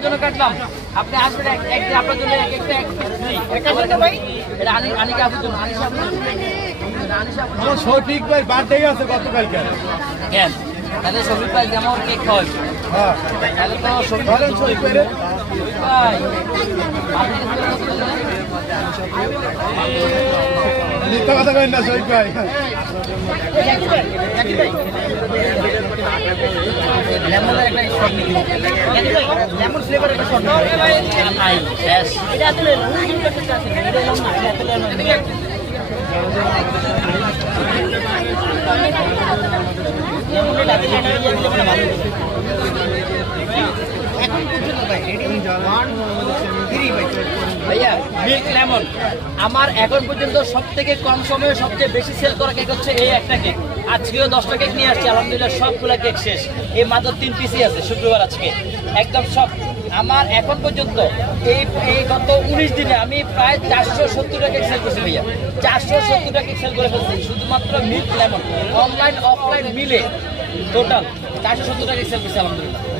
আপনার জন্য কাটলাম। আপনি আসবেন একদিন আপনার জন্য এটা আনিকা আপুর জন্য। আমার শফিক ভাই বার্থডে আছে গতকালকে। কেন তাহলে শফিক ভাই যেমন কেক খাওয়াই, হ্যাঁ তাহলে তো শফিক শফিক ভাই মিথ্যা কথা কই না শফিক ভাই। লেমনের একটা শট নিয়ে লেমন ফ্লেভার একটা শট নাই শেষ। এটা আসলে ভাইয়া মিল্ক লেমন আমার এখন পর্যন্ত সব থেকে কম সময়ে সবচেয়ে বেশি সেল করা কেক হচ্ছে এই একটা কেক। আজকেও 10টা কেক নিয়ে আসছি, আলহামদুলিল্লাহ সবগুলো কেক শেষ। এই মাত্র 3 পিসই আছে, শুক্রবার আজকে একদম সব। আমার এখন পর্যন্ত এই গত 19 দিনে আমি প্রায় 470টা কেক সেল করছি ভাইয়া, 470টা কেক সেল করে ফেলছি শুধুমাত্র মিল্ক লেমন। অনলাইন অফলাইন মিলে টোটাল 470টা কেক সেল করছি আলহামদুলিল্লাহ।